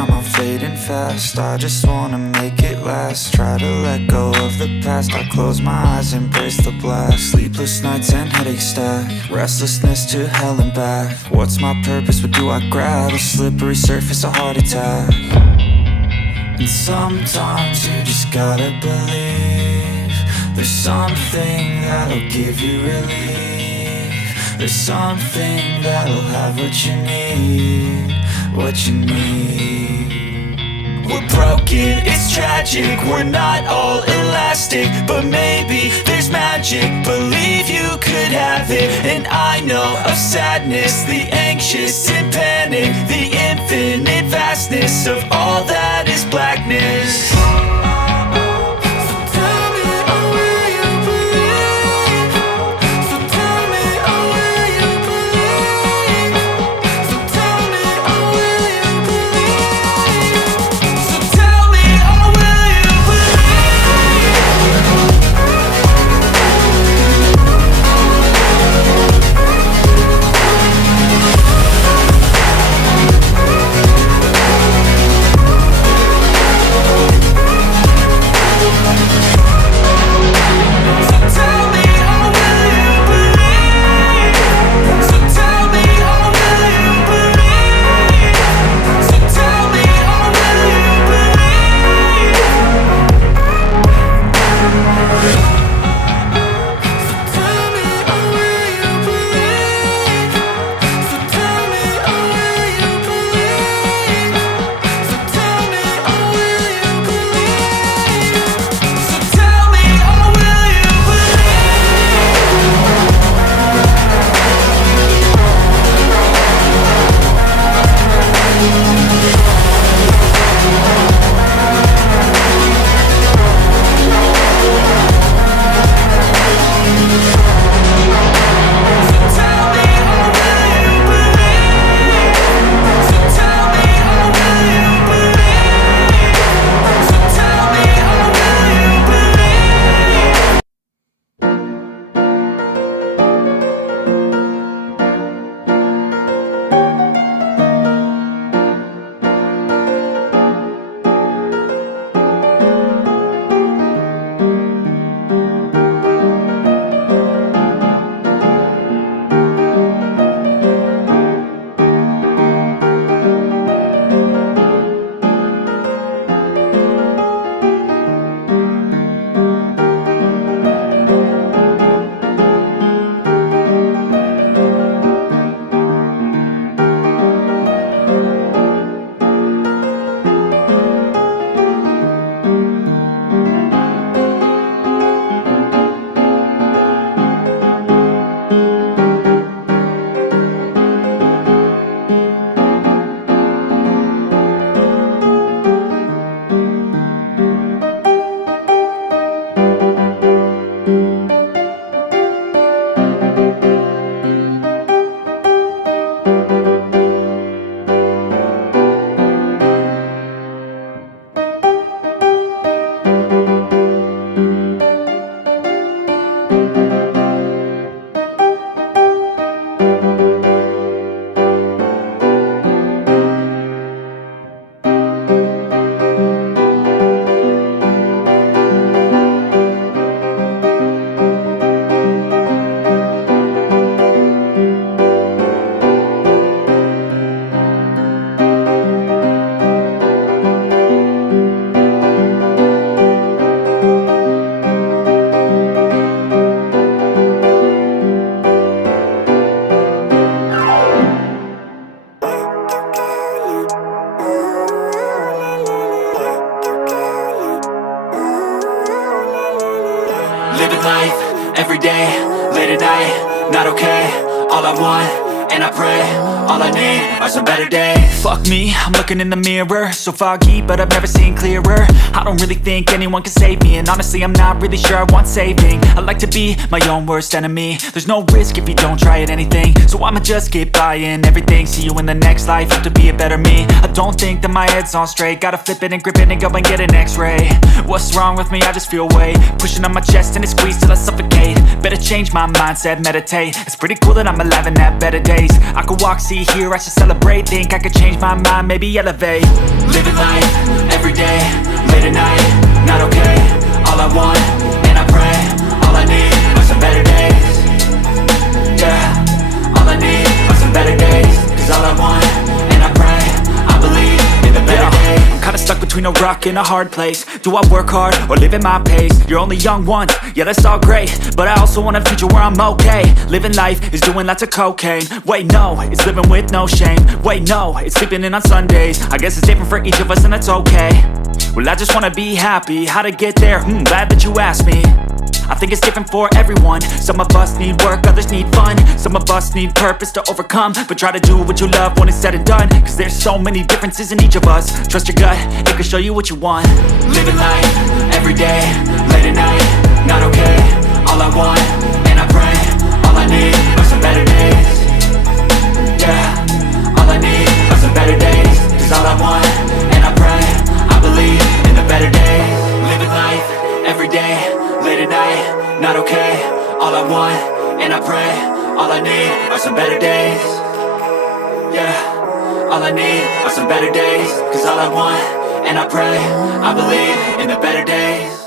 time, I'm fading fast. I just wanna make it last. Try to let go of the past. I close my eyes, embrace the blast. Sleepless nights and headache stack. Restlessness to hell and back. What's my purpose, what do I grab? A slippery surface, a heart attack. And sometimes you just gotta believe there's something that'll give you relief. There's something that'll have what you need, what you need. We're broken, it's tragic, we're not all elastic, but maybe there's magic, believe you could have it. And I know of sadness, the anxious and panic, the infinite vastness of all that is blackness. Living life, everyday, late at night, not okay. All I want, and I pray, all I need are some better days. Fuck me, I'm looking in the mirror, so foggy, but I've never seen clearer. I don't really think anyone can save me, and honestly I'm not really sure I want saving. I like to be my own worst enemy. There's no risk if you don't try at anything, so I'ma just keep buying everything. See you in the next life, have to be a better me. I don't think that my head's on straight, gotta flip it and grip it and go and get an x-ray. What's wrong with me? I just feel weight pushing on my chest and it squeezes till I suffocate. Better change my mindset, meditate. It's pretty cool that I'm alive and have better days. days. I could walk, see, hear, I should celebrate. Think I could change my mind, maybe elevate. Living life, everyday, late at night, not okay. All I want, and I pray, all I need are some better days. Yeah, all I need are some better days. Cause all I want, and I pray, I believe in the better days. I'm kinda stuck between a rock and a hard place. Do I work hard or live at my pace? You're only young once, yeah that's all great, but I also want a future where I'm okay. Living life is doing lots of cocaine. Wait no, it's living with no shame. Wait no, it's sleeping in on Sundays. I guess it's different for each of us and that's okay. Well I just wanna be happy. How to get there? Glad that you asked me. I think it's different for everyone. Some of us need work, others need fun. Some of us need purpose to overcome. But try to do what you love when it's said and done. Cause there's so many differences in each of us. Trust your gut, it can show you what you want. Living life, everyday, late at night, not okay. All I want, and I pray, all I need are some better days. Yeah, all I need are some better days. Cause all I want, and I pray, I believe in the better days. Living life, everyday, late at night, not okay. All I want, and I pray, all I need are some better days. Yeah, all I need are some better days. Cause all I want, and I pray, I believe in the better days.